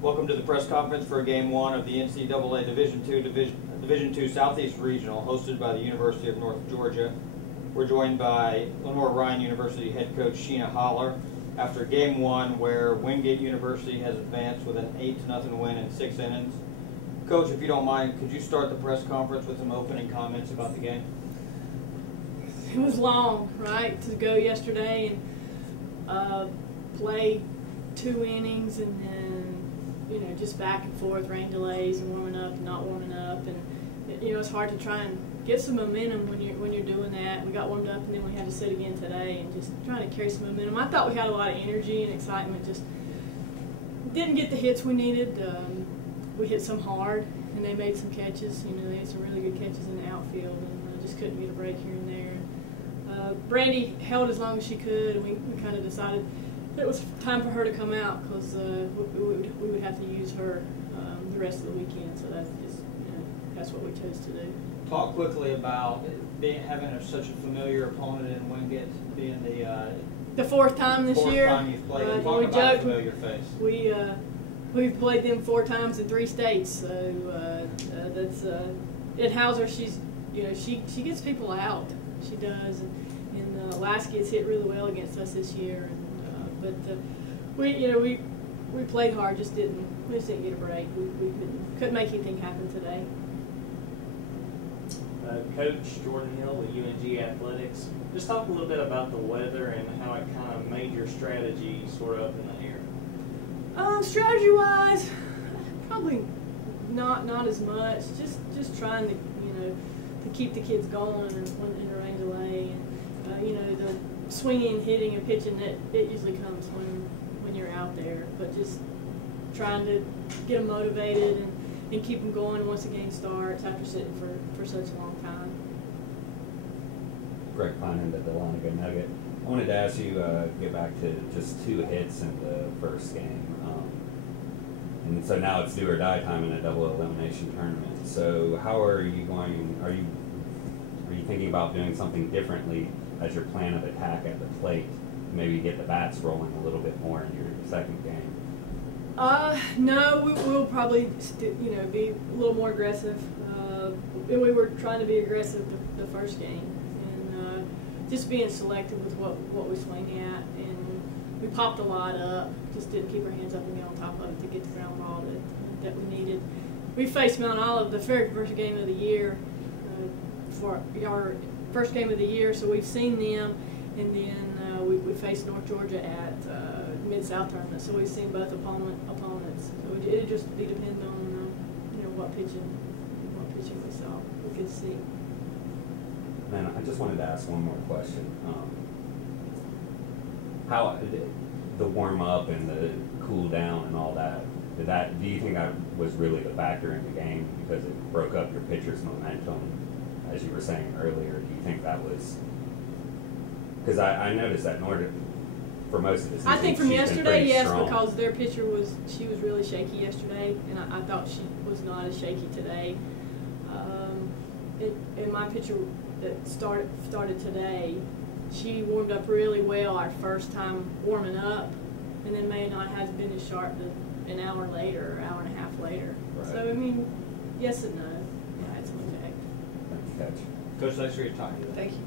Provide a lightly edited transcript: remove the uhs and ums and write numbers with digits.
Welcome to the press conference for Game 1 of the NCAA Division II Southeast Regional, hosted by the University of North Georgia. We're joined by Lenoir-Rhyne University head coach Sheena Holler after Game 1, where Wingate University has advanced with an 8-0 win in 6 innings. Coach, if you don't mind, could you start the press conference with some opening comments about the game? It was long, right, to go yesterday and play 2 innings and then, just back and forth, rain delays and warming up and not warming up. And, it's hard to try and get some momentum when you're doing that. We got warmed up and then we had to sit again today and just trying to carry some momentum. I thought we had a lot of energy and excitement, just didn't get the hits we needed. We hit some hard and they made some catches. They had some really good catches in the outfield and just couldn't get a break here and there. Brandy held as long as she could, and we kind of decided it was time for her to come out because we would have to use her the rest of the weekend. So that's just that's what we chose to do. Talk quickly about having such a familiar opponent in Wingate, being the fourth time this year. Fourth time you've played. Talk about a familiar face. We've played them 4 times in 3 states. So that's Ed Hauser. She gets people out. She does. And Lasky has hit really well against us this year. But we played hard, just didn't get a break. We couldn't make anything happen today. Coach Jordan Hill with UNG Athletics. Just talk a little bit about the weather and how it kind of made your strategy sort of up in the air. Strategy-wise, probably not as much. Just trying to to keep the kids going in a rain delay. And, the swinging, hitting, and pitching, it usually comes when you're out there. But just trying to get them motivated and keep them going once the game starts after sitting for such a long time. Greg Finan at the Lenoir Nugget. I wanted to ask you, get back to just 2 hits in the first game. And so now it's do or die time in a double elimination tournament. So how are you thinking about doing something differently as your plan of attack at the plate? Maybe get the bats rolling a little bit more in your second game? No, we'll probably be a little more aggressive. We were trying to be aggressive the first game, and just being selective with what we swing at. And we popped a lot up, just didn't keep our hands up and get on top of it to get the ground ball that we needed. We faced Mount Olive the very first game of the year for our first game of the year, so we've seen them, and then we faced North Georgia at Mid-South tournament, so we've seen both opponents. So it just be dependent on what pitching we saw. We could see. Man, I just wanted to ask one more question. How the warm up and the cool down and all that? Do you think that was really the factor in the game because it broke up your pitcher's momentum, as you were saying earlier? Do you think that was? Because I noticed that Nordic, for most of the season, I think from yesterday, yes, strong. because their pitcher was really shaky yesterday, and I thought she was not as shaky today. And my pitcher that started today, she warmed up really well our first time warming up, and then may not have been as sharp an hour later, or hour and a half later. Right. So yes and no. Yeah, it's an effect. Thank you, Coach. Coach, thanks for your time. Thank you.